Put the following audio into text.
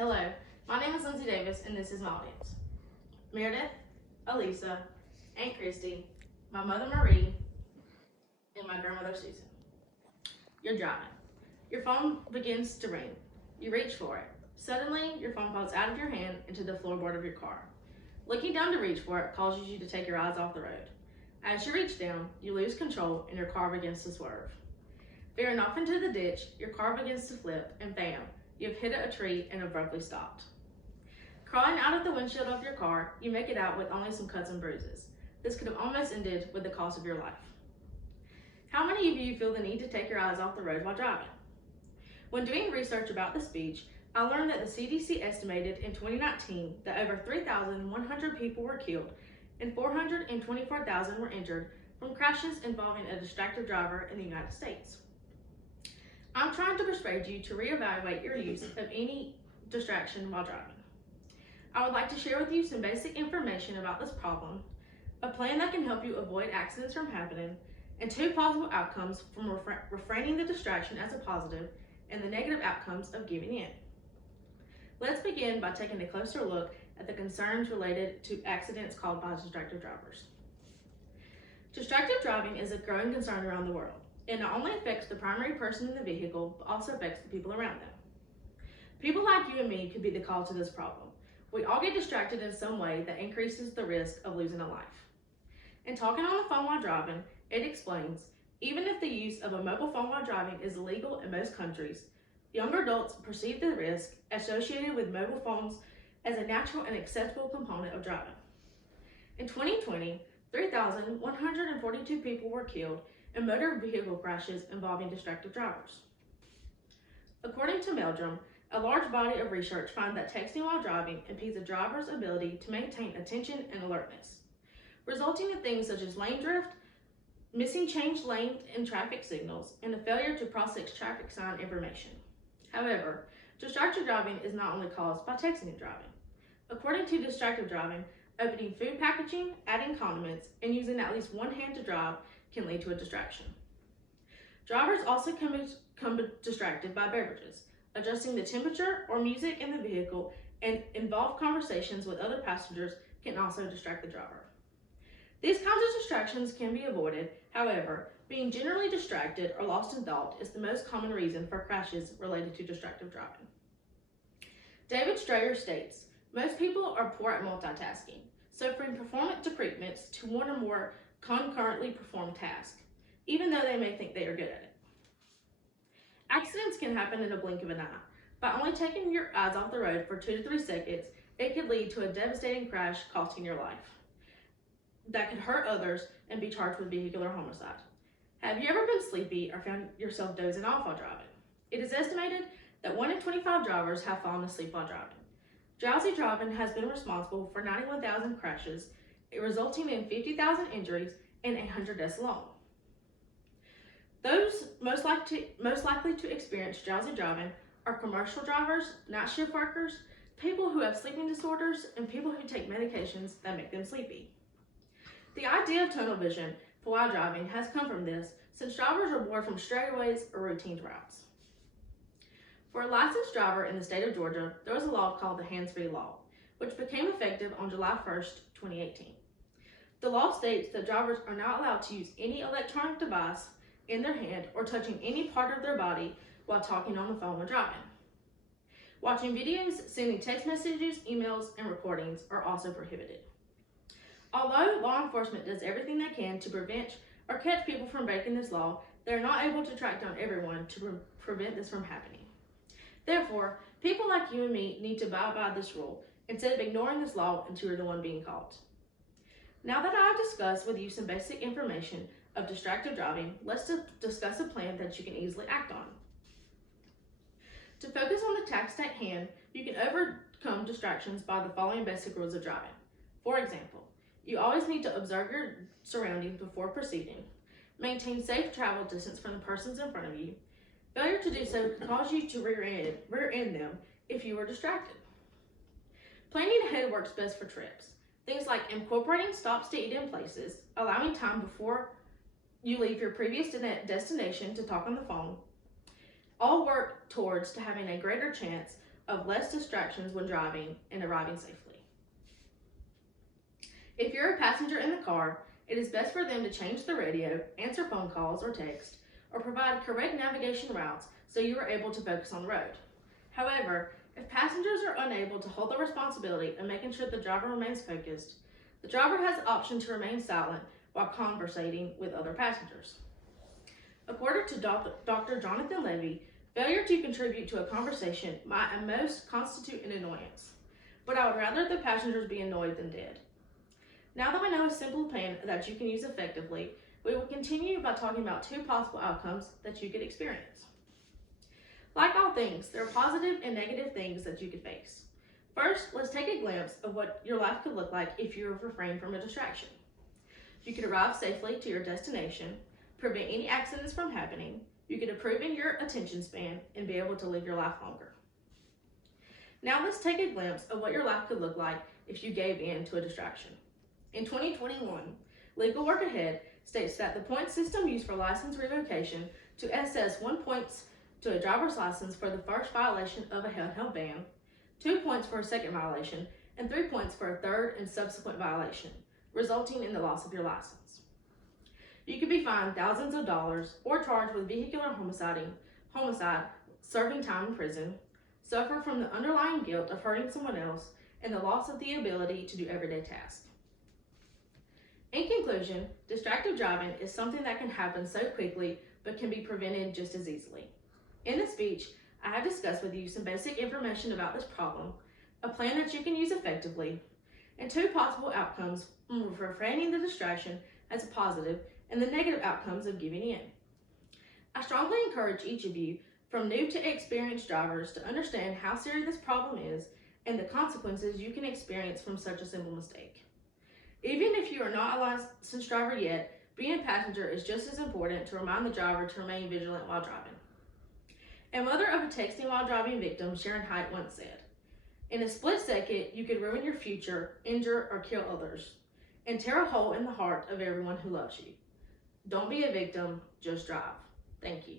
Hello, my name is Lindsay Davis and this is my audience. Meredith, Elisa, Aunt Christy, my mother Marie, and my grandmother Susan. You're driving. Your phone begins to ring. You reach for it. Suddenly, your phone falls out of your hand into the floorboard of your car. Looking down to reach for it causes you to take your eyes off the road. As you reach down, you lose control and your car begins to swerve. Veering off into the ditch, your car begins to flip and bam, you've hit a tree and abruptly stopped. Crawling out of the windshield of your car, you make it out with only some cuts and bruises. This could have almost ended with the cost of your life. How many of you feel the need to take your eyes off the road while driving? When doing research about this speech, I learned that the CDC estimated in 2019 that over 3,100 people were killed and 424,000 were injured from crashes involving a distracted driver in the United States. I'm trying to persuade you to reevaluate your use of any distraction while driving. I would like to share with you some basic information about this problem, a plan that can help you avoid accidents from happening, and 2 possible outcomes from refraining the distraction as a positive and the negative outcomes of giving in. Let's begin by taking a closer look at the concerns related to accidents caused by distracted drivers. Distracted driving is a growing concern around the world. It not only affects the primary person in the vehicle, but also affects the people around them. People like you and me could be the cause to this problem. We all get distracted in some way that increases the risk of losing a life. In talking on the phone while driving, it explains, even if the use of a mobile phone while driving is illegal in most countries, younger adults perceive the risk associated with mobile phones as a natural and acceptable component of driving. In 2020, 3,142 people were killed in motor vehicle crashes involving distracted drivers. According to Meldrum, a large body of research found that texting while driving impedes a driver's ability to maintain attention and alertness, resulting in things such as lane drift, missing changed lanes and traffic signals, and a failure to process traffic sign information. However, distracted driving is not only caused by texting and driving. According to distracted driving, opening food packaging, adding condiments, and using at least one hand to drive can lead to a distraction. Drivers also can become distracted by beverages, adjusting the temperature or music in the vehicle, and involved conversations with other passengers can also distract the driver. These kinds of distractions can be avoided. However, being generally distracted or lost in thought is the most common reason for crashes related to distracted driving. David Strayer states, most people are poor at multitasking, suffering performance decrements to one or more concurrently performed tasks, even though they may think they are good at it. Accidents can happen in a blink of an eye. By only taking your eyes off the road for 2 to 3 seconds, it could lead to a devastating crash costing your life that could hurt others and be charged with vehicular homicide. Have you ever been sleepy or found yourself dozing off while driving? It is estimated that 1 in 25 drivers have fallen asleep while driving. Drowsy driving has been responsible for 91,000 crashes, resulting in 50,000 injuries and 800 deaths alone. Those most likely to experience drowsy driving are commercial drivers, night shift workers, people who have sleeping disorders, and people who take medications that make them sleepy. The idea of tunnel vision for while driving has come from this, since drivers are bored from straightaways or routine routes. For a licensed driver in the state of Georgia, there was a law called the Hands-Free Law, which became effective on July 1st, 2018. The law states that drivers are not allowed to use any electronic device in their hand or touching any part of their body while talking on the phone while driving. Watching videos, sending text messages, emails, and recordings are also prohibited. Although law enforcement does everything they can to prevent or catch people from breaking this law, they are not able to track down everyone to prevent this from happening. Therefore, people like you and me need to abide by this rule instead of ignoring this law until you're the one being caught. Now that I've discussed with you some basic information of distracted driving, let's discuss a plan that you can easily act on. To focus on the task at hand, you can overcome distractions by the following basic rules of driving. For example, you always need to observe your surroundings before proceeding. Maintain safe travel distance from the persons in front of you. Failure to do so could cause you to rear end them if you were distracted. Planning ahead works best for trips. Things like incorporating stops to eat in places, allowing time before you leave your previous destination to talk on the phone, all work towards having a greater chance of less distractions when driving and arriving safely. If you're a passenger in the car, it is best for them to change the radio, answer phone calls or text, or provide correct navigation routes so you are able to focus on the road. However, if passengers are unable to hold the responsibility of making sure the driver remains focused, the driver has the option to remain silent while conversating with other passengers. According to Dr. Jonathan Levy, failure to contribute to a conversation might at most constitute an annoyance, but I would rather the passengers be annoyed than dead. Now that we know a simple plan that you can use effectively, we will continue by talking about two possible outcomes that you could experience. Like all things, there are positive and negative things that you could face. First, let's take a glimpse of what your life could look like if you refrain from a distraction. You could arrive safely to your destination, prevent any accidents from happening, you could improve in your attention span, and be able to live your life longer. Now let's take a glimpse of what your life could look like if you gave in to a distraction. In 2021, Legal Work Ahead states that the point system used for license revocation to assess 1 point to a driver's license for the first violation of a handheld ban, 2 points for a second violation, and 3 points for a third and subsequent violation, resulting in the loss of your license. You could be fined thousands of dollars or charged with vehicular homicide, serving time in prison, suffer from the underlying guilt of hurting someone else, and the loss of the ability to do everyday tasks. In conclusion, distracted driving is something that can happen so quickly but can be prevented just as easily. In this speech, I have discussed with you some basic information about this problem, a plan that you can use effectively, and two possible outcomes of refraining the distraction as a positive and the negative outcomes of giving in. I strongly encourage each of you, from new to experienced drivers, to understand how serious this problem is and the consequences you can experience from such a simple mistake. Even if you are not a licensed driver yet, being a passenger is just as important to remind the driver to remain vigilant while driving. A mother of a texting while driving victim, Sharon Height, once said, "In a split second, you could ruin your future, injure or kill others, and tear a hole in the heart of everyone who loves you. Don't be a victim, just drive." Thank you.